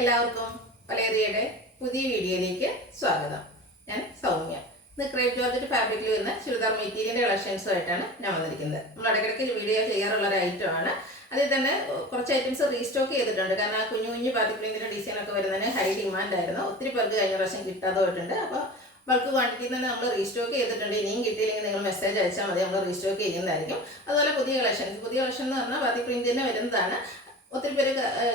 എല്ലാവർക്കും വലേറിയയുടെ പുതിയ വീഡിയോയിലേക്ക് സ്വാഗതം. ഞാൻ സൗമ്യ. ഇന്ന് ക്രേപ്പ് ജോർജറ്റ് ഫാബ്രിക്കിൽ വരുന്ന ചുരിദാർ മെറ്റീരിയലിന്റെ കളക്ഷൻസുമായിട്ടാണ് ഞാൻ വന്നിരിക്കുന്നത്. നമ്മൾ ഇടയ്ക്കിടയ്ക്ക് വീഡിയോ ചെയ്യാറുള്ള ഒരു ഐറ്റമാണ്. അതിൽ തന്നെ കുറച്ച് ഐറ്റംസ് റീസ്റ്റോക്ക് ചെയ്തിട്ടുണ്ട്. കാരണം കുഞ്ഞു കുഞ്ഞു പാർട്ടിക്കുള്ളിൻ്റെ ഡിസൈനൊക്കെ വരുന്നതിന് ഹൈ ഡിമാൻഡ് ആയിരുന്നു. ഒത്തിരി പേർക്ക് കഴിഞ്ഞ പ്രാവശ്യം കിട്ടാതെ പോയിട്ടുണ്ട്. അപ്പോൾ ബൾക്ക് ക്വാണ്ടിറ്റിയിൽ തന്നെ നമ്മൾ റീസ്റ്റോക്ക് ചെയ്തിട്ടുണ്ട്. ഇനിയും കിട്ടിയില്ലെങ്കിൽ നിങ്ങൾ മെസ്സേജ് അയച്ചാൽ മതി, നമ്മൾ റീസ്റ്റോക്ക് ചെയ്യുന്നതായിരിക്കും. അതുപോലെ പുതിയ കളക്ഷൻ എന്ന് പറഞ്ഞാൽ പാർട്ടി പ്രിന്റ് തന്നെ വരുന്നതാണ്. ഒത്തിരി പേര്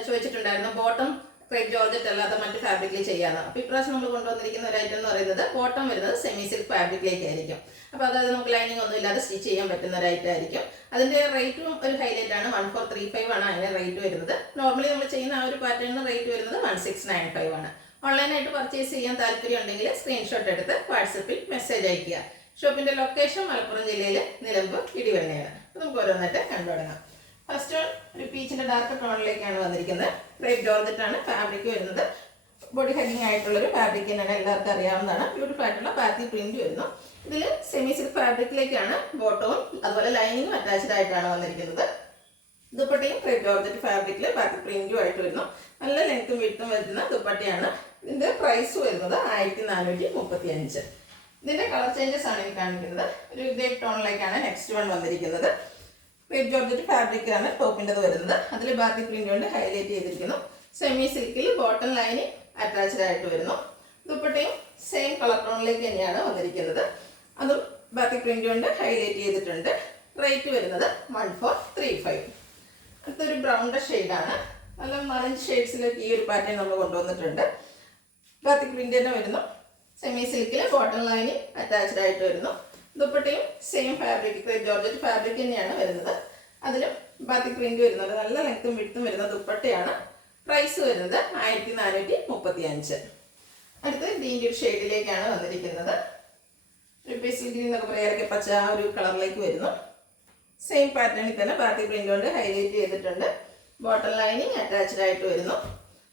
ചോദിച്ചിട്ടുണ്ടായിരുന്നു ബോട്ടം ക്രേപ്പ് ജോർജറ്റ് അല്ലാതെ മറ്റ് ഫാബ്രിക്കിൽ ചെയ്യാമെന്ന്. അപ്പോൾ ഇപ്രാവശ്യം നമ്മൾ കൊണ്ടുവന്നിരിക്കുന്ന ഒരു ഐറ്റം എന്ന് പറയുന്നത് ബോട്ടം വരുന്നത് സെമി സിൽക്ക് ഫാബ്രിക്കിലേക്കായിരിക്കും. അപ്പോൾ അതായത് നമുക്ക് ലൈനിങ് ഒന്നും ഇല്ലാതെ സ്റ്റിച്ച് ചെയ്യാൻ പറ്റുന്ന ഒരു ഐറ്റം ആയിരിക്കും. അതിൻ്റെ റേറ്റും ഒരു ഹൈലൈറ്റ് ആണ്. 1435 ആണ് അതിൻ്റെ റേറ്റ് വരുന്നത്. നോർമലി നമ്മൾ ചെയ്യുന്ന ആ ഒരു പാറ്റേണിന് റേറ്റ് വരുന്നത് 1695 ആണ്. ഓൺലൈനായിട്ട് പർച്ചേസ് ചെയ്യാൻ താല്പര്യം ഉണ്ടെങ്കിൽ സ്ക്രീൻഷോട്ട് എടുത്ത് വാട്സപ്പിൽ മെസ്സേജ് അയയ്ക്കുക. ഷോപ്പിൻ്റെ ലൊക്കേഷൻ മലപ്പുറം ജില്ലയിൽ നിലമ്പൂർ ഇടിവണ്ണയാണ്. അപ്പോൾ നമുക്ക് ഓരോന്നായിട്ട് കണ്ടു തുടങ്ങാം. ഫസ്റ്റ് ഒരു പീച്ചിൻ്റെ ഡാർക്ക് ടോണിലേക്കാണ് വന്നിരിക്കുന്നത്. ക്രേപ്പ് ജോർജറ്റ് ആണ് ഫാബ്രിക് വരുന്നത്. ബോഡി ഹഗ്ഗിങ് ആയിട്ടുള്ളൊരു ഫാബ്രിക് തന്നെയാണ്, എല്ലാവർക്കും അറിയാവുന്നതാണ്. ബ്യൂട്ടിഫുൾ ആയിട്ടുള്ള പാത്തി പ്രിന്റ് വരുന്നു. ഇതിൽ സെമി സിൽക്ക് ഫാബ്രിക്കിലേക്കാണ് ബോട്ടവും അതുപോലെ ലൈനിങ്ങും അറ്റാച്ച്ഡ് ആയിട്ടാണ് വന്നിരിക്കുന്നത്. ദുപ്പട്ടയും ക്രേപ്പ് ജോർജറ്റ് ഫാബ്രിക്കിൽ പാത്തി പ്രിന്റും ആയിട്ട് വരുന്നു. നല്ല ലെങ്ത്തും വിഡ്ത്തും വരുന്ന ദുപ്പട്ടയാണ്. ഇതിൻ്റെ പ്രൈസ് വരുന്നത് 1435. ഇതിൻ്റെ കളർ ചേഞ്ചസ് ആണ് ഈ കാണിക്കുന്നത്. ഒരു ഗ്രേപ്പ് ടോണിലേക്കാണ് നെക്സ്റ്റ് വൺ വന്നിരിക്കുന്നത്. ക്രേപ്പ് ജോർജറ്റ് ഫാബ്രിക്കാണ് ടോപ്പിൻ്റെത് വരുന്നത്. അതിൽ ബാത്തി പ്രിന്റ് കൊണ്ട് ഹൈലൈറ്റ് ചെയ്തിരിക്കുന്നു. സെമി സിൽക്കിൽ ബോട്ടം ലൈനിങ് അറ്റാച്ച്ഡ് ആയിട്ട് വരുന്നു. ദുപ്പട്ടയും സെയിം കളർ ടോണിലേക്ക് തന്നെയാണ് വന്നിരിക്കുന്നത്. അതും ബാത്തി പ്രിന്റ് കൊണ്ട് ഹൈലൈറ്റ് ചെയ്തിട്ടുണ്ട്. റേറ്റ് വരുന്നത് 1435. അടുത്തൊരു ബ്രൗണിൻ്റെ ഷെയ്ഡാണ്. നല്ല 4 ഷെയ്ഡ്സിലേക്ക് ഈ ഒരു പാറ്റേൺ നമ്മൾ കൊണ്ടുവന്നിട്ടുണ്ട്. ബാത്തി പ്രിന്റ് തന്നെ വരുന്നു. സെമി സിൽക്കിൽ ബോട്ടം ലൈനിങ് അറ്റാച്ച്ഡ് ആയിട്ട് വരുന്നു. ദുപ്പട്ടയും same fabric crepe georgette fabric തന്നെയാണ് വരുന്നത്. അതിലും ബാത്തിക് പ്രിന്റ് വരുന്നുണ്ട്. നല്ല ലെങ്ത്തും വിഡ്ത്തും വരുന്ന ദുപ്പട്ടയാണ്. പ്രൈസ് വരുന്നത് 1435. അടുത്ത് ഗ്രീൻ്റെ ഒരു ഷെയ്ഡിലേക്കാണ് വന്നിരിക്കുന്നത്. പേസ്റ്റൽ ഗ്രീൻ എന്നൊക്കെ പറയാറൊക്കെ പച്ച ആ ഒരു കളറിലേക്ക് വരുന്നു. സെയിം പാറ്റേണിൽ തന്നെ ബാത്തിക് പ്രിന്റ് കൊണ്ട് ഹൈലൈറ്റ് ചെയ്തിട്ടുണ്ട്. ബോട്ടം ലൈനിങ് അറ്റാച്ച്ഡ് ആയിട്ട് വരുന്നു.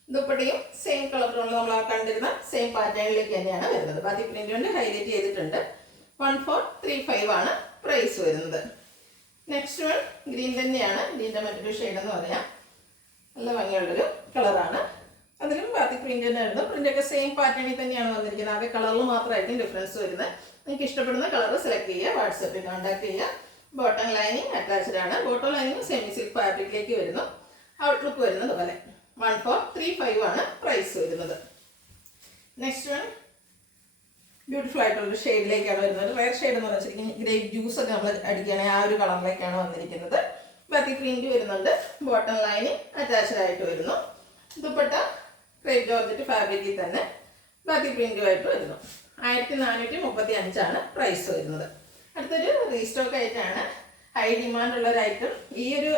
ദുപ്പട്ടയും സെയിം കളർ കൊണ്ട് നമ്മൾ കണ്ടിരുന്ന സെയിം പാറ്റേണിലേക്ക് തന്നെയാണ് വരുന്നത്. ബാത്തിക് പ്രിന്റ് കൊണ്ട് ഹൈലൈറ്റ് ചെയ്തിട്ടുണ്ട്. 1435 ആണ് പ്രൈസ് വരുന്നത്. നെക്സ്റ്റ് വൺ ഗ്രീൻ തന്നെയാണ്. ഗ്രീൻ്റെ മറ്റൊരു ഷെയ്ഡ് എന്ന് പറയാം. നല്ല ഭംഗിയുള്ളൊരു കളറാണ്. അതിലും ബാത്തിക് പ്രിന്റ് തന്നെ വരുന്നു. പ്രിൻ്റൊക്കെ സെയിം പാറ്റേണിൽ തന്നെയാണ് വന്നിരിക്കുന്നത്. ആകെ കളറിൽ മാത്രമായിരിക്കും ഡിഫറൻസ് വരുന്നത്. നിങ്ങൾക്ക് ഇഷ്ടപ്പെടുന്ന കളർ സെലക്ട് ചെയ്യുക, വാട്സപ്പിൽ കോൺടാക്ട് ചെയ്യുക. ബോട്ടം ലൈനിങ് അറ്റാച്ച്ഡ് ആണ്. ബോട്ടം ലൈനിങ് സെമി സിൽക്ക് ഫാബ്രിക്കിലേക്ക് വരുന്നു. ഔട്ട്ലുക്ക് വരുന്നത് പോലെ 1435 ആണ് പ്രൈസ് വരുന്നത്. നെക്സ്റ്റ് വൺ ബ്യൂട്ടിഫുൾ ആയിട്ടുള്ള ഷെയ്ഡിലേക്കാണ് വരുന്നത്. റയർ ഷെയ്ഡ് എന്ന് പറഞ്ഞാൽ ഗ്രേപ്പ് ജ്യൂസ് ഒക്കെ നമ്മൾ അടിക്കുകയാണെങ്കിൽ ആ ഒരു കളറിലേക്കാണ് വന്നിരിക്കുന്നത്. ബാത്തി പ്രിന്റ് വരുന്നുണ്ട്. ബോട്ടം ലൈനിങ് അറ്റാച്ച്ഡ് ആയിട്ട് വരുന്നു. ദുപ്പട്ട ക്രേപ്പ് ജോർജറ്റ് ഫാബ്രിക്കിൽ തന്നെ ബാത്തി പ്രിന്റുമായിട്ട് വരുന്നു. 1435 ആണ് പ്രൈസ് വരുന്നത്. അടുത്തൊരു റീസ്റ്റോക്ക് ആയിട്ടാണ്. ഹൈ ഡിമാൻഡ് ഉള്ള ഒരു ഐറ്റം. ഈ ഒരു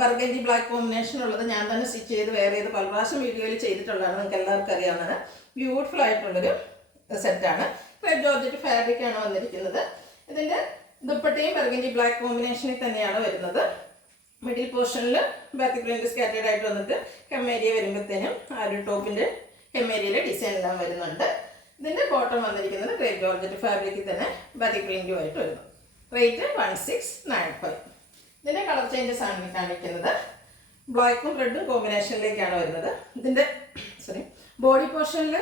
ബർഗൻഡി ബ്ലാക്ക് കോമ്പിനേഷൻ ഉള്ളത് ഞാൻ തന്നെ സ്റ്റിച്ച് ചെയ്ത് വേറെ ഏത് പല പ്രാവശ്യം വീഡിയോയിൽ ചെയ്തിട്ടുള്ളതാണ്. നിങ്ങൾക്ക് എല്ലാവർക്കും അറിയാവുന്നതാണ്. ബ്യൂട്ടിഫുൾ ആയിട്ടുള്ളൊരു സെറ്റാണ്. ക്രേപ്പ് ജോർജറ്റ് ഫാബ്രിക് ആണ് വന്നിരിക്കുന്നത്. ഇതിൻ്റെ ദുപ്പട്ടയും ബർഗൻഡി ബ്ലാക്ക് കോമ്പിനേഷനിൽ തന്നെയാണ് വരുന്നത്. മിഡിൽ പോർഷനിൽ ബാത്തി പ്രിന്റ് സ്കാറ്റേഡ് ആയിട്ട് വന്നിട്ട് ഹെം ഏരിയ വരുമ്പോഴത്തേനും ആ ഒരു ടോപ്പിൻ്റെ ഹെം ഏരിയയിലെ ഡിസൈൻ എല്ലാം വരുന്നുണ്ട്. ഇതിൻ്റെ ബോട്ടം വന്നിരിക്കുന്നത് ക്രേപ്പ് ജോർജറ്റ് ഫാബ്രിക്കിൽ തന്നെ ബാത്തി പ്രിന്റുമായിട്ട് വരുന്നു. റേറ്റ് 1695. ഇതിൻ്റെ കളർ ചേഞ്ചസ് ആണ് കാണിക്കുന്നത്. ബ്ലാക്കും റെഡും കോമ്പിനേഷനിലേക്കാണ് വരുന്നത്. ഇതിൻ്റെ ബോഡി പോർഷനിൽ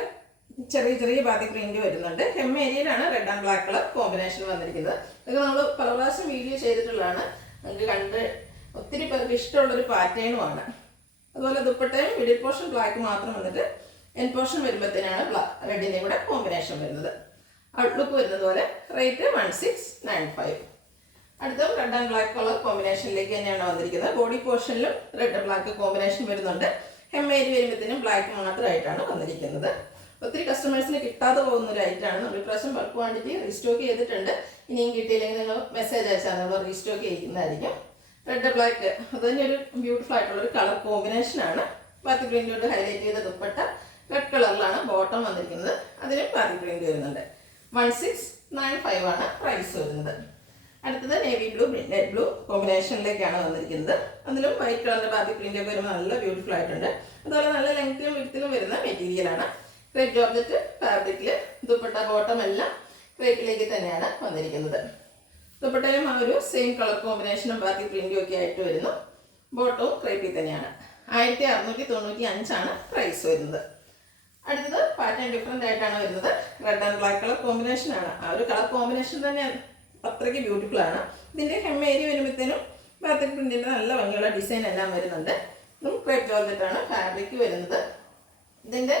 ചെറിയ ചെറിയ ബാത്തി പ്രിന്റ് വരുന്നുണ്ട്. ഹെം ഏരിയയിലാണ് red and black colour combination വന്നിരിക്കുന്നത്. ഇതൊക്കെ നമ്മൾ പല പ്രാവശ്യം വീഡിയോ ചെയ്തിട്ടുള്ളതാണ്. നിങ്ങൾക്ക് കണ്ട് ഒത്തിരി പേർക്ക് ഇഷ്ടമുള്ളൊരു പാറ്റേണുമാണ്. അതുപോലെ ദുപ്പട്ടയും മിഡിൽ പോർഷൻ ബ്ലാക്ക് മാത്രം വന്നിട്ട് എൻ പോർഷൻ വരുമ്പോഴത്തേനാണ് റെഡിൻ്റെ കൂടെ കോമ്പിനേഷൻ വരുന്നത്. ഔട്ട്ലുക്ക് വരുന്നത് പോലെ. റേറ്റ് 1695. അടുത്ത റെഡ് ആൻഡ് ബ്ലാക്ക് കളർ കോമ്പിനേഷനിലേക്ക് തന്നെയാണ് വന്നിരിക്കുന്നത്. ബോഡി പോർഷനിലും റെഡ് ബ്ലാക്ക് കോമ്പിനേഷൻ വരുന്നുണ്ട്. ഹെം ഏരിയ വരുമ്പോഴത്തേനും ബ്ലാക്ക് മാത്രമായിട്ടാണ് വന്നിരിക്കുന്നത്. ഒത്തിരി കസ്റ്റമേഴ്സിന് കിട്ടാതെ പോകുന്ന ഒരു ഐറ്റമാണ്. നമ്മൾ ഇപ്രാവശ്യം ബൾക്ക് ക്വാണ്ടിറ്റി റീസ്റ്റോക്ക് ചെയ്തിട്ടുണ്ട്. ഇനിയും കിട്ടിയില്ലെങ്കിൽ നിങ്ങൾ മെസ്സേജ് അയച്ചാൽ നമ്മൾ റീസ്റ്റോക്ക് ചെയ്യുന്നതായിരിക്കും. റെഡ് ബ്ലാക്ക് അത് തന്നെ ഒരു ബ്യൂട്ടിഫുൾ ആയിട്ടുള്ളൊരു കളർ കോമ്പിനേഷനാണ്. ബാത്തി പ്രിന്റ് കൊണ്ട് ഹൈലൈറ്റ് ചെയ്ത ദുപ്പട്ട റെഡ് കളറിലാണ് ബോട്ടം വന്നിരിക്കുന്നത്. അതിലും ബാത്തി പ്രിന്റ് വരുന്നുണ്ട്. 1695 ആണ് പ്രൈസ് വരുന്നത്. അടുത്തത് നേവി ബ്ലൂ നെറ്റ് ബ്ലൂ കോമ്പിനേഷനിലേക്കാണ് വന്നിരിക്കുന്നത്. അതിലും വൈറ്റ് കളറിൻ്റെ ബാത്തി പ്രിന്റ് ഒക്കെ വരുമ്പോൾ നല്ല ബ്യൂട്ടിഫുൾ ആയിട്ടുണ്ട്. അതുപോലെ നല്ല ലെങ്ത്തിലും വിഡ്ത്തിലും വരുന്ന മെറ്റീരിയലാണ്. ക്രേപ്പ് ജോർജറ്റ് ഫാബ്രിക്കിൽ ദുപ്പട്ട ബോട്ടം എല്ലാം ക്രേപ്പിലേക്ക് തന്നെയാണ് വന്നിരിക്കുന്നത്. ദുപ്പട്ടയിലും ആ ഒരു സെയിം കളർ കോമ്പിനേഷനും ബാത്തി പ്രിന്റും ഒക്കെ ആയിട്ട് വരുന്നു. ബോട്ടവും ക്രേപ്പിൽ തന്നെയാണ്. 1695 പ്രൈസ് വരുന്നത്. അടുത്തത് പാറ്റേൺ ഡിഫറെൻ്റ് ആയിട്ടാണ് വരുന്നത്. Red and black colour combination ആണ്. ആ ഒരു കളർ കോമ്പിനേഷൻ തന്നെ അത്രയ്ക്ക് ബ്യൂട്ടിഫുൾ ആണ്. ഇതിൻ്റെ ഹെം ഏരിയ വരുമ്പോഴത്തേനും ബാത്തിക് പ്രിന്റിൻ്റെ നല്ല ഭംഗിയുള്ള ഡിസൈൻ എല്ലാം വരുന്നുണ്ട്. ഇതും ക്രേപ്പ് ജോർജറ്റാണ് ഫാബ്രിക് വരുന്നത്. ഇതിൻ്റെ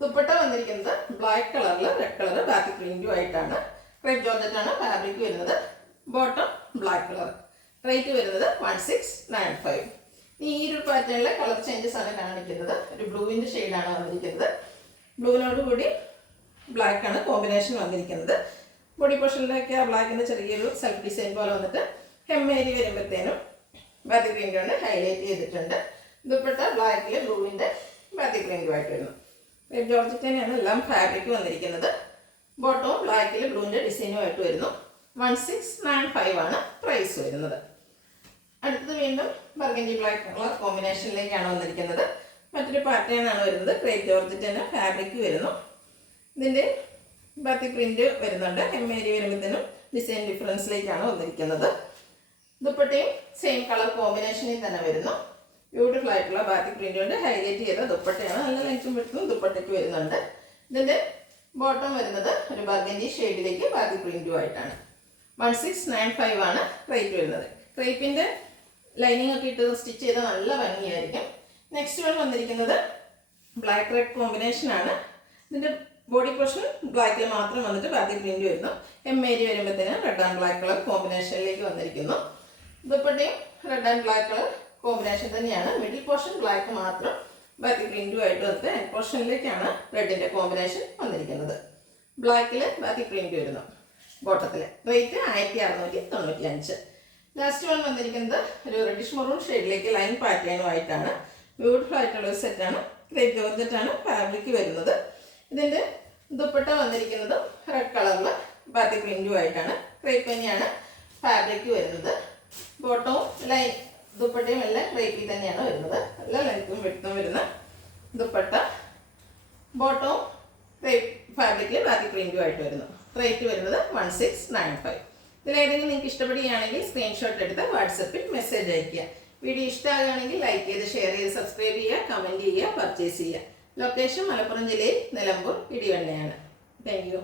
ദുപ്പട്ട വന്നിരിക്കുന്നത് ബ്ലാക്ക് കളറിൽ റെഡ് കളർ ബാത്തിക് പ്രിന്റും ആയിട്ടാണ്. ക്രേപ്പ് ജോർജറ്റാണ് ഫാബ്രിക് വരുന്നത്. Bottom black colour. റേറ്റ് വരുന്നത് 1695. ഈ ഒരു പാറ്റേണിലെ കളർ ചേഞ്ചസ് ആണ് കാണിക്കുന്നത്. ഒരു ബ്ലൂവിൻ്റെ ഷെയ്ഡാണ് വന്നിരിക്കുന്നത്. ബ്ലൂവിനോട് കൂടി ബ്ലാക്ക് ആണ് കോമ്പിനേഷൻ വന്നിരിക്കുന്നത്. ബോഡി പോർഷനിലൊക്കെ ആ ബ്ലാക്കിൻ്റെ ചെറിയൊരു സെൽഫ് ഡിസൈൻ പോലെ വന്നിട്ട് ഹെം ഏരിയ വരുമ്പോഴത്തേനും ബാത്തിക് പ്രിന്റ് കൊണ്ട് ഹൈലൈറ്റ് ചെയ്തിട്ടുണ്ട്. ദുപ്പട്ട ബ്ലാക്കിൽ ബ്ലൂവിൻ്റെ ബാത്തിക് പ്രിന്റുമായിട്ട് വരുന്നു. ജോർജറ്റിനാണ് എല്ലാം ഫാബ്രിക് വന്നിരിക്കുന്നത്. ബോട്ടവും ബ്ലാക്കിൽ ബ്ലൂവിൻ്റെ ഡിസൈനുമായിട്ട് വരുന്നു. 1695 ആണ് പ്രൈസ് വരുന്നത്. അടുത്തത് വീണ്ടും ബർഗൻഡി ബ്ലാക്ക് കളർ കോമ്പിനേഷനിലേക്കാണ് വന്നിരിക്കുന്നത്. മറ്റൊരു പാറ്റേൺ ആണ് വരുന്നത്. ക്രേപ്പ് ജോർജറ്റിന് ഫാബ്രിക് വരുന്നു. ഇതിൻ്റെ ബാത്തിക് പ്രിന്റ് വരുന്നുണ്ട്. ഹെം ഏരിയ വരുമ്പോഴത്തേനും ഡിസൈൻ ഡിഫറൻസിലേക്കാണ് വന്നിരിക്കുന്നത്. ദുപ്പട്ടയും സെയിം കളർ കോമ്പിനേഷനിൽ തന്നെ വരുന്നു. ബ്യൂട്ടിഫുൾ ആയിട്ടുള്ള ബാത്തിക് പ്രിന്റ് കൊണ്ട് ഹൈലൈറ്റ് ചെയ്ത ദുപ്പട്ടയാണ്. നല്ല ലെങ്ത്തും വിട്ടും ദുപ്പട്ടയ്ക്ക് വരുന്നുണ്ട്. ഇതിൻ്റെ ബോട്ടം വരുന്നത് ഒരു ബർഗൻഡി ഷെയ്ഡിലേക്ക് ബാത്തിക് പ്രിന്റും ആയിട്ടാണ്. 1695 ആണ് റേറ്റ് വരുന്നത്. ക്രേപ്പിൻ്റെ ലൈനിങ് ഒക്കെ ഇട്ട് സ്റ്റിച്ച് ചെയ്താൽ നല്ല ഭംഗിയായിരിക്കും. നെക്സ്റ്റ് വൺ വന്നിരിക്കുന്നത് ബ്ലാക്ക് റെഡ് കോമ്പിനേഷൻ ആണ്. ഇതിൻ്റെ ബോഡി പോർഷൻ ബ്ലാക്കിൽ മാത്രം വന്നിട്ട് ബാത്തിക് പ്രിന്റ് വരുന്നു. എം ഏരിയ വരുമ്പോഴത്തേന് റെഡ് ആൻഡ് ബ്ലാക്ക് കളർ കോമ്പിനേഷനിലേക്ക് വന്നിരിക്കുന്നു. ദുപ്പട്ടയും red and black colour combination തന്നെയാണ്. മിഡിൽ പോർഷൻ ബ്ലാക്ക് മാത്രം ബാത്തിക് പ്രിന്റുമായിട്ട് വന്നിട്ട് എൻഡ് പോർഷനിലേക്കാണ് റെഡിൻ്റെ കോമ്പിനേഷൻ വന്നിരിക്കുന്നത്. ബ്ലാക്കിൽ ബാത്തിക് പ്രിന്റ് വരുന്നു. ബോട്ടത്തിൽ റേറ്റ് 1695. ലാസ്റ്റ് വൺ വന്നിരിക്കുന്നത് ഒരു റെഡിഷ് മറൂൺ ഷെയ്ഡിലേക്ക് ലൈൻ പാറ്റേണുമായിട്ടാണ്. ബ്യൂട്ടിഫുൾ ആയിട്ടുള്ള ഒരു സെറ്റാണ്. ക്രേപ്പ് ജോർജറ്റാണ് ഫാബ്രിക് വരുന്നത്. ഇതിൻ്റെ ദുപ്പട്ട വന്നിരിക്കുന്നത് റെഡ് കളറിൽ ബാത്തിക് പ്രിന്റുമായിട്ടാണ്. ക്രേപ്പ് തന്നെയാണ് ഫാബ്രിക് വരുന്നത്. ബോട്ടവും ലൈൻ ദുപ്പട്ടയും എല്ലാം ക്രേപ്പിൽ തന്നെയാണ് വരുന്നത്. നല്ല ലെങ്ത്തും വെട്ടും വരുന്ന ദുപ്പട്ട. ബോട്ടവും ക്രേപ്പ് ഫാബ്രിക്കിൽ ബാത്തിക് പ്രിന്റുമായിട്ട് വരുന്നു. റേറ്റ് വരുന്നത് 1695. ഇതിലേതെങ്കിലും നിങ്ങൾക്ക് ഇഷ്ടപ്പെടുകയാണെങ്കിൽ സ്ക്രീൻഷോട്ട് എടുത്ത് വാട്സപ്പിൽ മെസ്സേജ് അയയ്ക്കുക. വീഡിയോ ഇഷ്ടമാകുകയാണെങ്കിൽ ലൈക്ക് ചെയ്ത് ഷെയർ ചെയ്ത് സബ്സ്ക്രൈബ് ചെയ്യുക, കമൻറ്റ് ചെയ്യുക, പർച്ചേസ് ചെയ്യുക. ലൊക്കേഷൻ മലപ്പുറം ജില്ലയിൽ നിലമ്പൂർ ഇടിവണ്ണയാണ്. Thank you.